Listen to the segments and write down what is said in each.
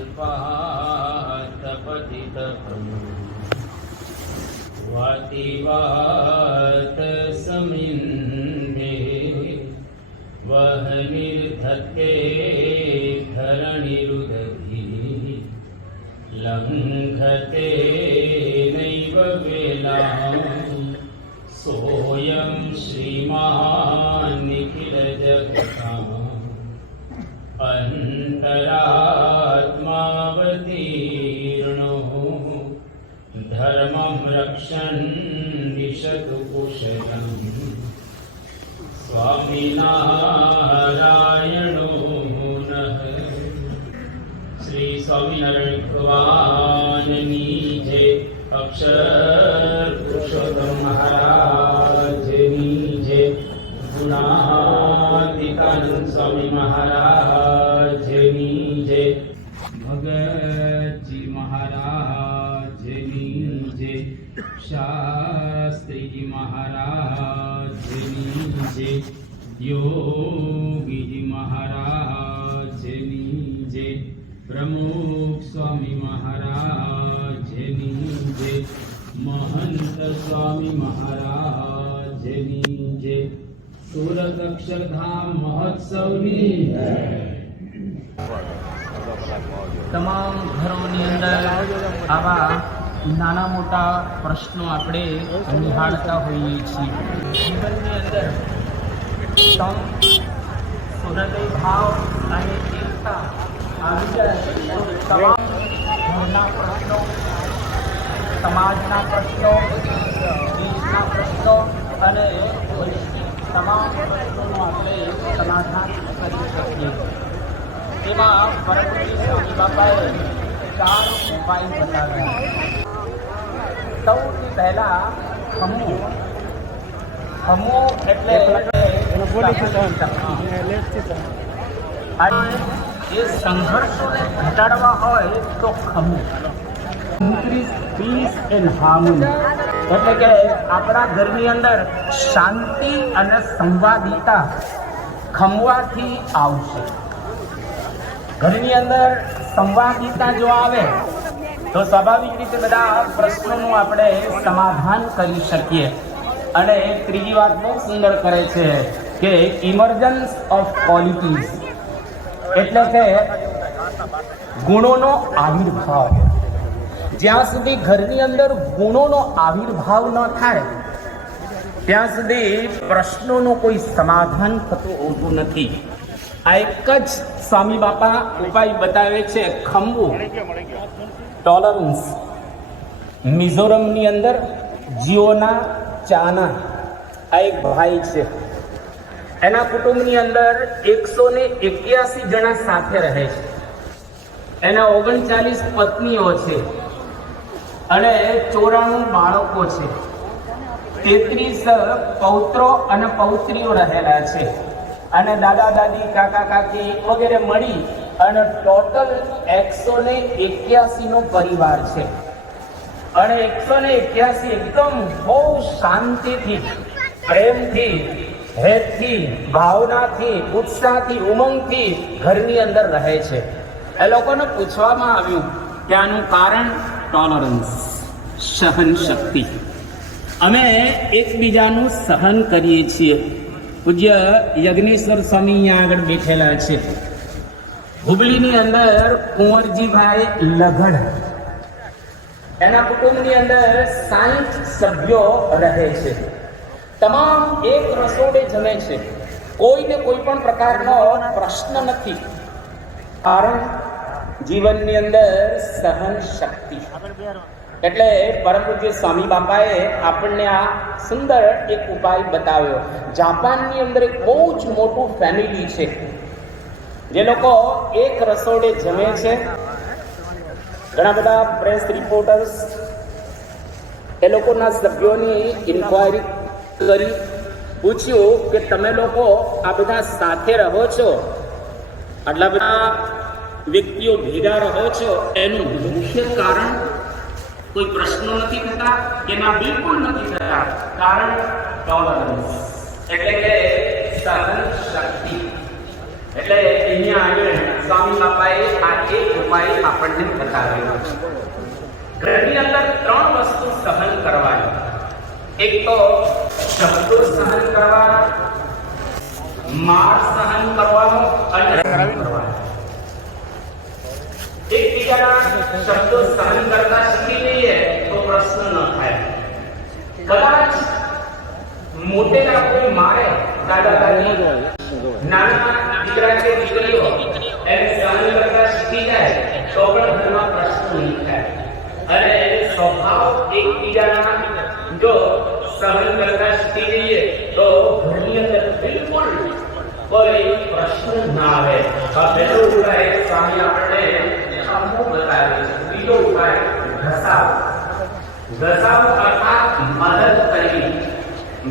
कल्पातपतितम् वातिवात समिन्धे वहनिर्धत्ते धरणिरुदधिः लङ्घते नैव वेलाम् सोऽयं श्रीमान् रक्षन्निशतु कुशलम् स्वामिनारायणो नः श्रीस्वामिनारायणभगवाननी जय अक्षर પ્રમુખ સ્વામી મહારાજ જેની જે મહંત સ્વામી મહારાજની જે સુરત અક્ષરધામ મહોત્સવની તમામ ઘરોની અંદર આવા નાના મોટા પ્રશ્નો આપણે નિહાળતા હોઈએ છીએ. અંદર સમ ભાવ અને એકતા ઘરના પ્રશ્નો સમાજના પ્રશ્નો દેશના પ્રશ્નો અને તમામ પ્રશ્નોનું આપણે સમાધાન કરી શકીએ. તેમાં પરમજી સ્વામી બાપાએ ચાર ઉપાય બતાવ્યા. સૌથી પહેલા હમુ. હમુ એટલે એ સંઘર્ષોને ઘટાડવા હોય તો ખમું. ઇન્ક્રીઝ પીસ એન્ડ હાર્મોની એટલે કે આપણા ઘરની અંદર શાંતિ અને સંવાદિતા ખમવાથી આવશે. ઘરની અંદર સંવાદિતા જો આવે, તો સ્વાભાવિક રીતે બધા પ્રશ્નોનું આપણે સમાધાન કરી શકીએ. અને ત્રીજી વાત બહુ સુંદર કરે છે કે ઇમર્જન્સ ઓફ ક્વોલિટીઝ એટલે કે ગુણોનો આવિર્ભાવ. જ્યાં સુધી ઘરની અંદર ગુણોનો આવિર્ભાવ ન થાય, ત્યાં સુધી પ્રશ્નોનું કોઈ સમાધાન થતું હોતું નથી. આ એક જ સ્વામી બાપા ઉપાય બતાવે છે ખંબુ. ટોલરન્સ મિઝોરમની અંદર જીઓના ચાના. આ એક ભાઈ છે. એના કુટુંબની અંદર એકસો ને એક્યાસી જણા સાથે રહે છે. એના ઓગણચાલીસ પત્નીઓ છે અને ચોરાણું બાળકો છે. તેત્રીસ પૌત્રો અને પૌત્રીઓ રહેલા છે. અને દાદા, દાદી, કાકા, કાકી વગેરે મળી અને ટોટલ એકસો ને એક્યાસી નો પરિવાર છે. અને એકસો ને એક્યાસી એકદમ બહુ શાંતિથી, પ્રેમથી હેતથી, ભાવનાથી, ઉત્સાહથી, ઉમંગથી ઘરની અંદર રહે છે. એ લોકોને પૂછવામાં આવ્યું કે આનું કારણ ટોલરન્સ સહન શક્તિ અમે એકબીજાનું સહન કરીએ છીએ. પૂજ્ય યજ્ઞેશ્વર સ્વામી અહીંયા આગળ બેઠેલા છે. હુબલીની અંદર કુંવરજીભાઈ લગણ. એના કુટુંબની અંદર સાઈઠ સભ્યો રહે છે. તમામ એક રસોડે જમે છે. કોઈને કોઈ પણ પ્રકારનો પ્રશ્ન નથી. કારણ જીવનની અંદર સહન શક્તિ. એટલે પરમ પૂજ્ય સ્વામી બાપાએ આપણને આ સુંદર એક ઉપાય બતાવ્યો. જાપાનની અંદર એક બહુ જ મોટું ફેમિલી છે. જે લોકો એક રસોડે જમે છે. ઘણા બધા પ્રેસ રિપોર્ટર્સ એ લોકોના સભ્યોની ઇન્ક્વાયરી કરી પૂછ્યું કે તમે લોકો આ બધા સાથે રહો છો? આટલા બધા વ્યક્તિઓ ભેગા રહો છો, એનું મુખ્ય કારણ કોઈ પ્રશ્નો નથી થતા, એના બિલકુલ નથી થતા. કારણ ટોલરન્સ એટલે કે સહન શક્તિ. એટલે અહીંયા આગળ સ્વામી બાપાએ આ એક ઉપાય આપણને બતાવ્યો. ઘરની અંદર ત્રણ વસ્તુ સહન કરવાની. એક તો શબ્દો સહન કરવાના માર સહન કરવાનો અને કરવાનો એકબીજાના શબ્દો સહન કરતા શીખી લઈએ તો પ્રશ્ન ન થાય કદાચ મોટેરા કોઈ મારે દાદા દાદી નાના દીકરા કે દીકરીઓ એને સહન કરતા શીખી જાય તો પણ ઘરમાં પ્રશ્ન નહીં થાય અને સ્વભાવ એકબીજાના જો સહન કરતા શીખી જઈએ તો ઘરની અંદર બિલકુલ કોઈ પ્રશ્ન ના આવે. પહેલો ઉપાય સ્વામી આપણને અમુક બતાવે છે. બીજો ઉપાય ઘસાવ. ઘસાવ અર્થાત મદદ કરવી.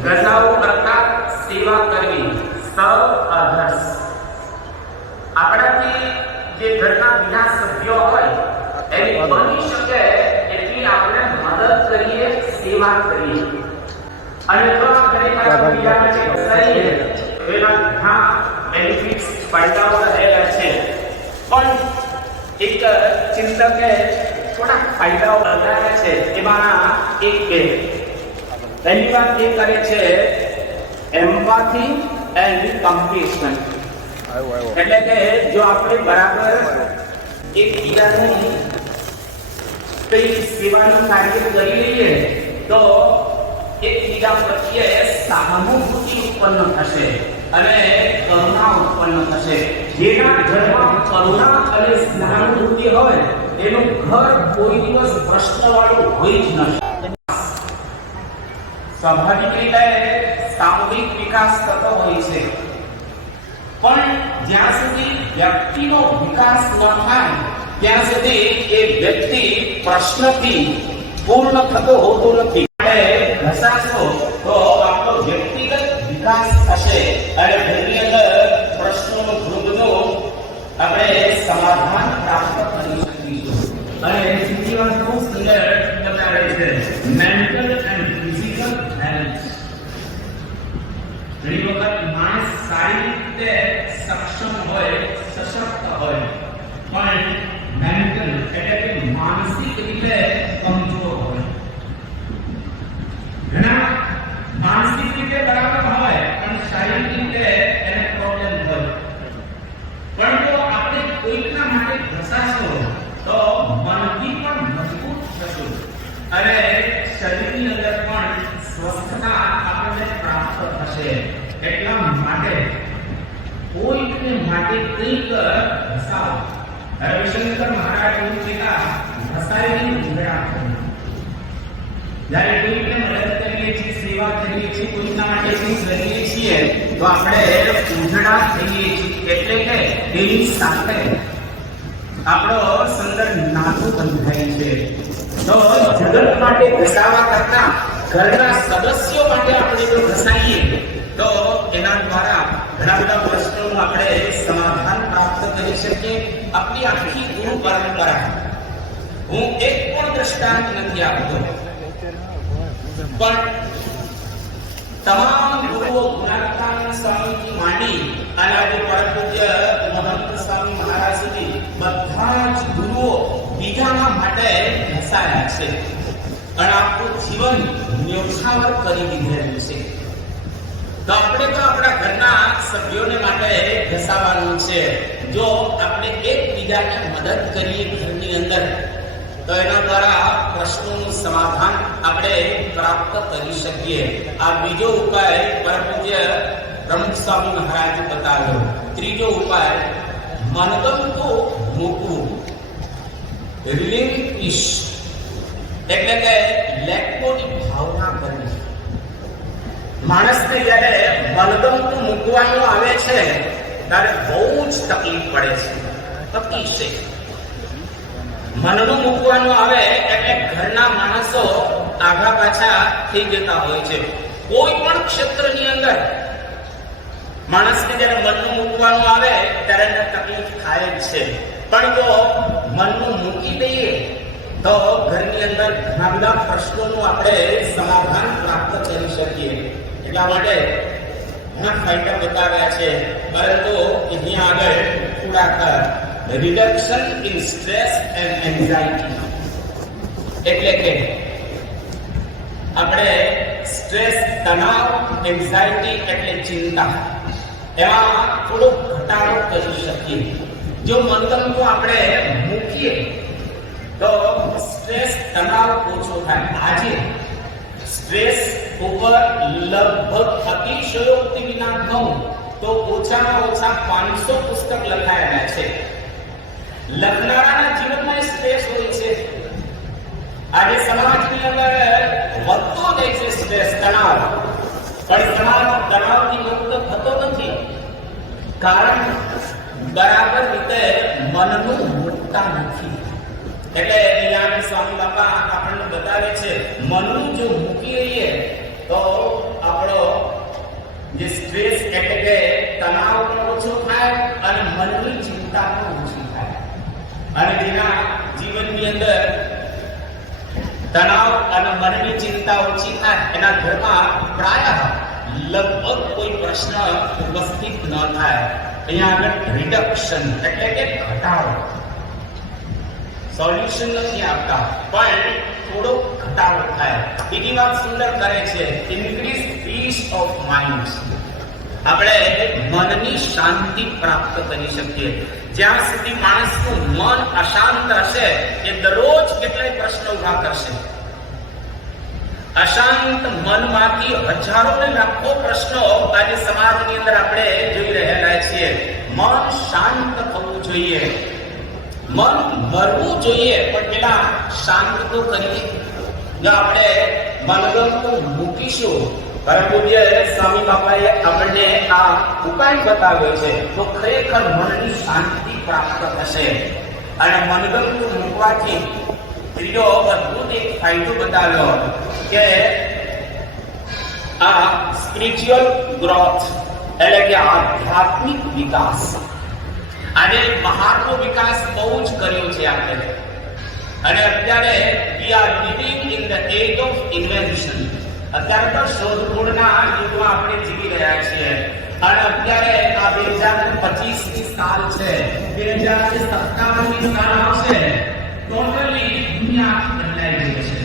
ઘસાવ અર્થાત સેવા કરવી. સૌ અધર્સ આપણાથી જે ઘરના બીજા સભ્યો હોય, એની બની શકે એટલી આપણે મદદ કરીએ, સેવા કરીએ. અને જો આપણે બીજાને ઘસાઈએ એના ઘણા બેનિફિટ્સ ફાયદાઓ રહેલા છે. પણ એક ચિંતકે થોડા ફાયદાઓ બતાવ્યા છે. એમાંના એક બે. પહેલી વાત એ કરે છે એમ્પાથી એન્ડ કમ્પેશન એટલે કે જો આપણે બરાબર એકબીજાની કઈ સેવાનું કાર્ય કરી લઈએ તો એકબીજા પ્રત્યે સહાનુભૂતિ ઉત્પન્ન થશે અને કરુણા ઉત્પન્ન થશે. જેના ઘરમાં કરુણા અને સ્નાનુભૂતિ હોય, એનું ઘર કોઈ દિવસ પ્રશ્નવાળું હોય જ નથી સ્વાભાવિક રીતે સામૂહિક વિકાસ થતો હોય છે. પણ જ્યાં સુધી વ્યક્તિનો વિકાસ ન થાય, ત્યાં સુધી એ વ્યક્તિ પ્રશ્નથી પૂર્ણ થતો હોતો નથી. ઘસાશો las થશે એટલા માટે કોઈને માટે કંઈક હસાવો. રવિશંકર મહારાજ એવું કહેતા ઘસાયેલી ઉઘડા જ્યારે કોઈને મદદ કરીએ છીએ, સેવા કરીએ છીએ કોઈના માટે કંઈક કરીએ છીએ, તો આપણે ઉઘડા થઈએ છીએ. એટલે કે તેની સાથે આપણો સંદર્ભ નાતો બંધાય છે. તો જગત માટે ઘસાવા કરતા ઘરના સદસ્યો માટે આપણે જો ઘસાઈએ તો એના દ્વારા ઘણા બધા પ્રશ્નોનું આપણે સમાધાન પ્રાપ્ત કરી શકીએ. આપણી આખી ગુરુ પરંપરા. હું એક પણ દ્રષ્ટાંત નથી આપતો. પણ તમામ ગુરુઓ ગુણાત્માનંદ સ્વામીથી માંડી અને આજે પરમપૂજ્ય મહંત સ્વામી મહારાજ સુધી બધા જ ગુરુઓ બીજાના માટે ઘસાયા છે. અને આપણું જીવન ન્યોછાવર કરી દીધેલું છે. તો આપણે તો આપણા ઘરના સભ્યોને માટે ઘસાવાનું છે. જો આપણે એકબીજાને મદદ કરીએ ઘરની અંદર, તો એના દ્વારા પ્રશ્નોનું સમાધાન આપણે પ્રાપ્ત કરી શકીએ. આ બીજો ઉપાય પરમ પૂજ્ય પ્રમુખ સ્વામી મહારાજે બતાવ્યો. ત્રીજો ઉપાય, મનગમતું મૂકવું. રિલિંક્વિશ એટલે કે કરવી માણસને જ્યારે મનગમતું મૂકવાનું આવે છે, ત્યારે બહુ જ તકલીફ પડે છે. તકલીફ છે. મનનું મૂકવાનું આવે એટલે ઘરના માણસો આઘા પાછા થઈ જતા હોય છે. કોઈ પણ ક્ષેત્રની અંદર માણસને જ્યારે મનનું મૂકવાનું આવે, ત્યારે એને તકલીફ થાય જ છે. પણ જો મનનું મૂકી દઈએ, તો ઘરની અંદર ઘણા બધા પ્રશ્નોનું આપણે સમાધાન પ્રાપ્ત કરી શકીએ. એટલા માટે ઘણા ફાઇટર બતાવ્યા છે. પરંતુ અહીંયા આગળ થોડાક reduction in stress and anxiety એટલે કે આપણે સ્ટ્રેસ તણાવ એન્ઝાઇટી એટલે ચિંતા. એમાં થોડો ઘટાડો કરી શકીએ. જો મનગમતું આપણે મૂકીએ, તો સ્ટ્રેસ તણાવ ઓછો થાય. આજે સ્ટ્રેસ ઉપર લગભગ અતિશયોક્તિ વિના કહું તો ઓછામાં ઓછા પાંચસો પુસ્તક લખાયેલા છે. લખનારાના જીવનમાં સ્ટ્રેસ હોય છે. આજે સમાજની અંદર વધતો જાય છે સ્ટ્રેસ, તણાવ. પણ સમાજ તણાવથી મુક્ત થતો નથી. કારણ બરાબર રીતે મનનું મૂકતા નથી. એટલે અહીંયા સ્વામી બાપા આપણને બતાવે છે, મનનું જો મૂકી રહીએ તો આપણો જે સ્ટ્રેસ એટલે કે તણાવ પણ ઓછો થાય અને મનની ચિંતા પણ ઓછી થાય. અને તેના જીવનની અંદર તણાવ અને મનની ચિંતા ઓછી થાય. એના ઘરમાં પ્રાય લગભગ કોઈ પ્રશ્ન ઉપસ્થિત ન થાય. અહીંયા આગળ રિડક્શન એટલે કે ઘટાડો. સોલ્યુશન નથી આપતા. પણ થોડો ઘટાડો થાય. બીજી વાત સુંદર કરે છે ઇન્ક્રીઝ પીસ ઓફ માઇન્ડ આપણે મનની શાંતિ પ્રાપ્ત કરી શકીએ. જ્યાં સુધી માણસનું મન અશાંત હશે, એ દરરોજ કેટલાય પ્રશ્નો ઊભા કરશે. અશાંત મનમાંથી હજારો ને લાખો પ્રશ્નો આજે સમાજની અંદર આપણે જોઈ રહેલા છીએ. મન શાંત થવું જોઈએ. મન મરવું જોઈએ, પણ પેલા શાંત તો કરીએ જો આપણે મનગમતું મૂકીશું. પરમ પૂજ્ય સ્વામી બાપાએ આપણને આ ઉપાય બતાવ્યો છે, તો ખરેખર મનની શાંતિ પ્રાપ્ત થશે. અને મનગમતું મૂકવાથી ત્રીજો અદભુત એક ફાયદો બતાવ્યો કે આ સ્પિરિચ્યુઅલ ગ્રોથ, એટલે કે આધ્યાત્મિક વિકાસ. આજે બહારનો વિકાસ બહુ જ કર્યો છે આપણે. અને અત્યારે we are living in the age of invention અત્યારે તો શોધખોળના યુગમાં આપણે જીવી રહ્યા છીએ. અને અત્યારે આ બે હજાર પચીસની સાલ છે. બે હજાર સત્તાવનની સાલ આવશે. ટોટલી દુનિયા આખી બદલાઈ ગઈ છે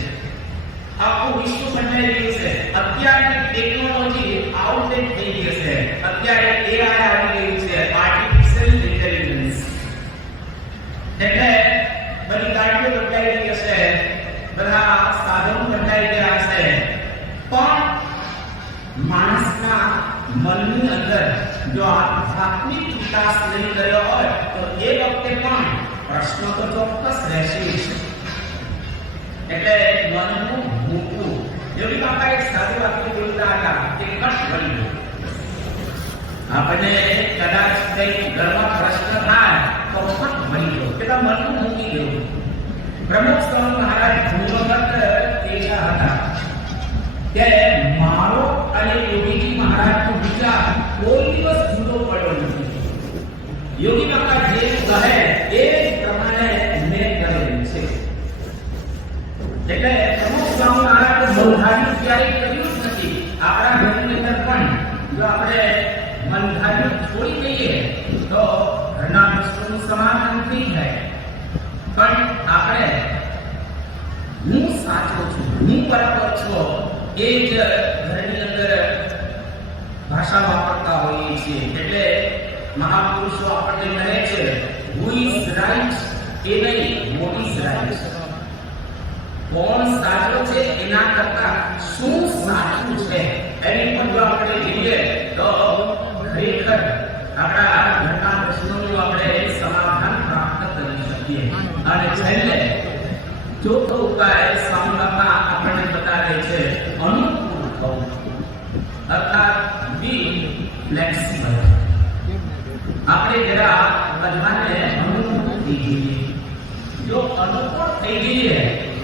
આખું વિશ્વ બદલાઈ ગયું છે. અત્યારની ટેકનોલોજી આઉટડેટ થઈ ગઈ છે અત્યારે એઆઈ આવી ગયું છે આર્ટિફિશિયલ ઇન્ટેલિજન્સ એટલે બધી ગાડીઓ બદલાઈ ગઈ છે બધા સાધનો બદલાઈ ગયા છે પણ માણસના મનની અંદર જો આધ્યાત્મિક વિકાસ નહીં કર્યો હોય તો એ વખતે પણ પ્રશ્નો તો ચોક્કસ રહેશે જ. એટલે મનનું મૂકવું યોગી બાપા એક સારું વાક્ય બોલતા હતા કે કષ્ટ બની ગયું આપણને કદાચ કઈ ઘરમાં પ્રશ્ન થાય તો કષ્ટ બની ગયો કે તો મનનું મૂકી ગયું પ્રમુખ મહારાજ ભૂલોગત તેજા હતા. કે મારો અને યોગીજી મહારાજનો વિચાર કોઈ દિવસ જુદો પડ્યો નથી યોગી બાપા જે કહે એ જ પ્રમાણે મેં કરેલું છે એટલે પ્રમુખ સ્વામી મહારાજ બંધાર્યું ક્યારેય કર્યું જ નથી આપણા ઘરની અંદર પણ જો આપણે બંધાર્યું છોડી દઈએ તો ઘરના પ્રશ્નોનું સમાધાન થઈ જાય પણ આપણે હું સાચો છું હું બરાબર છું એ જ ઘરની અંદર ભાષા વાપરતા હોઈએ છીએ. એટલે મહાપુરુષો આપણને કહે છે હુ ઇઝ એ નહીં વોટ ઇઝ રાઈટ કોણ સાચો છે એના કરતા શું સાચું છે? એની પર જો આપણે જોઈએ, તો ખરેખર આપણા ઘરના પ્રશ્નોનું આપણે સમાધાન પ્રાપ્ત કરી શકીએ. અને છેલ્લે, ચોથો ઉપાય બાપા આપણને બતાવે છે અનુકૂળ થવું અર્થાત બી ફ્લેક્સિબલ આપણે જરા બધાને અનુકૂળ થઈ જઈએ જો અનુકૂળ થઈ જઈએ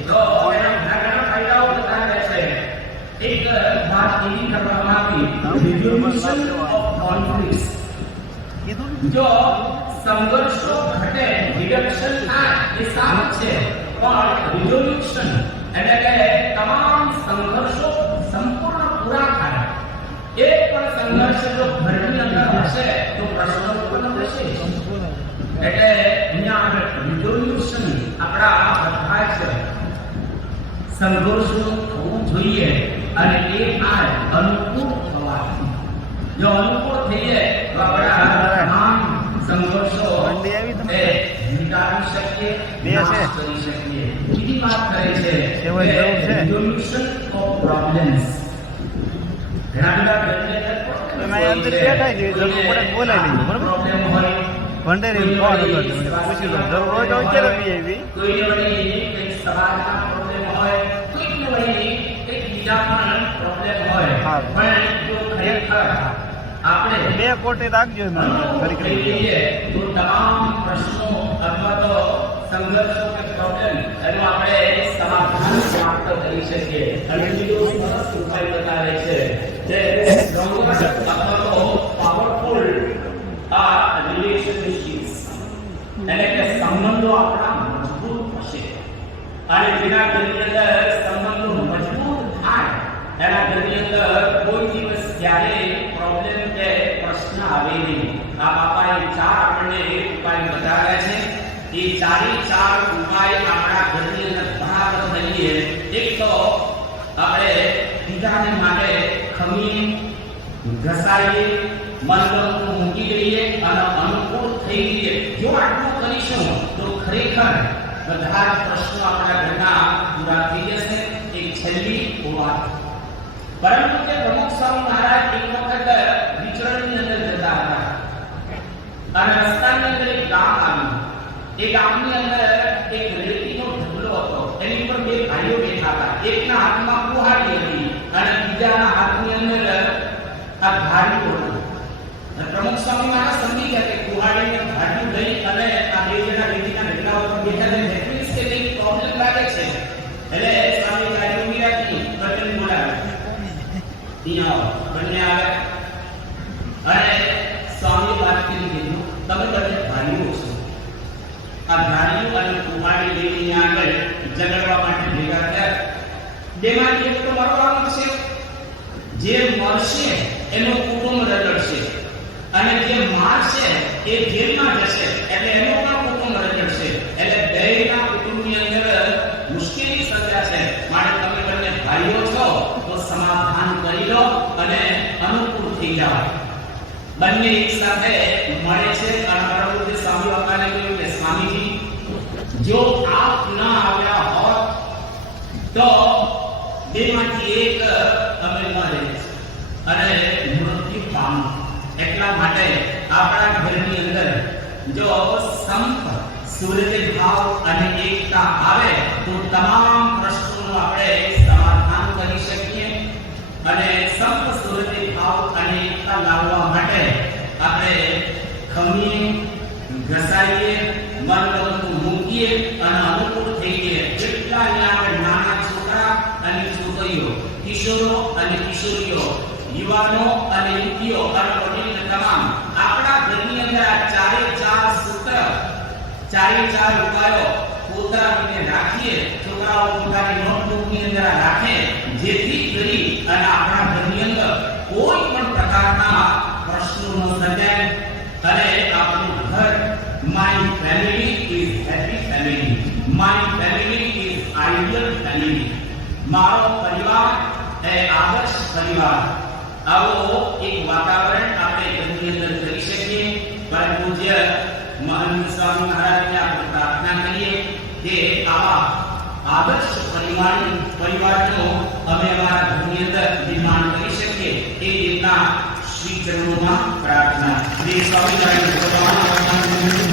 તો એના ઘણા ઘણા ફાયદાઓ બતાવે રહેશે એક વાત એવી કરવામાં આવી. રિઝોલ્યુશન ઓફ કોન્ફ્લિક્ટ જો સંઘર્ષો ઘટે રિડક્શન થાય, એ સારું છે. પણ રિઝોલ્યુશન એટલે કે તમામ સંઘર્ષો અનુકૂળ થઈએ તો આપણા તમામ સંઘર્ષો એ નિકાળી શકીએ નાશ કરી શકીએ વાત કરે છે રિઝોલ્યુશન ઓફ પ્રોબ્લેમ્સ ઘણા બધા ઘરની અંદર બેઠા છીએ, જરૂર બોલાવી લઈએ, બરાબર? ભંડેરી ફોન હતો મને પૂછી લો જરૂર હોય તો અત્યારે બી આવી કોટી રાખજો મને કરી તમામ પ્રશ્નો અથવા તો સંઘર્ષો મજબૂત થાય, એના ઘરની કોઈ દિવસ ક્યારે પ્રોબ્લેમ પ્રશ્ન આવે નહીં. આ બાપાએ ચાર આપણને ઉપાય બતાવ્યા છે. એ ચારે ચાર ઉપાય આપણા ઘરની અંદર બરાબર કરીએ એક તો આપણે બીજાને માટે ખમી ઘસાઈએ મનગમતું મૂકી દઈએ અને અનુકૂળ થઈ જઈએ જો આટલું કરીશું તો ખરેખર બધા જ પ્રશ્નો આપણા ઘરના પૂરા થઈ જશે એક છેલ્લી વાત પરંતુ તે પ્રમુખ સ્વામી મહારાજ એક વખત વિચરણની અંદર જતા હતા અને રસ્તાની એ ગામની અંદર એક રેતીનો ઢગલો હતો. એની ઉપર બે ભાઈઓ બેઠા હતા. એકના હાથમાં કુહાડી હતી અને બીજાના હાથની અંદર આ ધાર્યું હતું પ્રમુખ સ્વામી મહારાજ સમજી ગયા કે કુહાડીને ધાર્યું લઈ અને આ બે જણા રેતીના ઢગલા ઉપર બેઠા છે. That કે કંઈક પ્રોબ્લેમ લાગે છે. એટલે સ્વામી ગાડી ઊભી રાખી બટન બોલાવે. બંને આવે અને સ્વામી વાત કરી દીધું તમે બંને ભાઈઓ છો આ ધારીઓ અને કુમારી છે. એટલે એનું કુટુંબ રગડશે. અંદર મુશ્કેલી સર્જાશે માટે તમે બંને ભાઈઓ છો, તો સમાધાન કરી લો અને અનુકૂળ થઈ જાઓ. બંને એક સાથે મળે છે અને બરાબર જે સ્વામી બાપાને કહ્યું કે સ્વામીજી જો આપ ન આવ્યા હોત તો બેમાંથી એક અમે મરે અને મૃત્યુ પામ એટલા માટે આપણા ઘરની અંદર જો સંપ સૂર્ય ભાવ અને એકતા આવે તો તમામ પ્રશ્નોનું આપણે સમાધાન કરી શકીએ. અને સંત સૂર્ય ભાવ અને એકતા લાવવા માટે આપણે ખમીએ, ઘસાઈએ મનગમતું મૂકીએ અને અનુકૂળ થઈએ જેટલા આગળ નાના છોકરા અને છોકરીઓ, કિશોરો અને કિશોરીઓ, યુવાનો અને યુવતીઓ અને વડીલ તમામ, આપણા ઘરની અંદર આ ચારે ચાર સૂત્ર ચારે ચાર ઉપાયો પોતાને રાખીએ છોકરાઓ પોતાની નોટબુકની અંદર આ રાખે જેથી કરી અને આપણા ઘરની અંદર કોઈ પણ પ્રકારના પ્રશ્નો ન સર્જાય અને આપણું ઘર my family is happy family my family is ideal family મારો પરિવાર એ આદર્શ પરિવાર આવો એક વાતાવરણ આપણે ઘરની અંદર કરી શકીએ પરમ પૂજ્ય મહંત સ્વામી મહારાજને આપણે પ્રાર્થના કરીએ કે આવા આદર્શ પરિવાર પરિવારનો અમે અમારા ઘરની અંદર નિર્માણ કરી શકીએ એ રીતના શ્રી ચરણોમાં પ્રાર્થના. શ્રી સ્વામિનારાયણ ભગવાન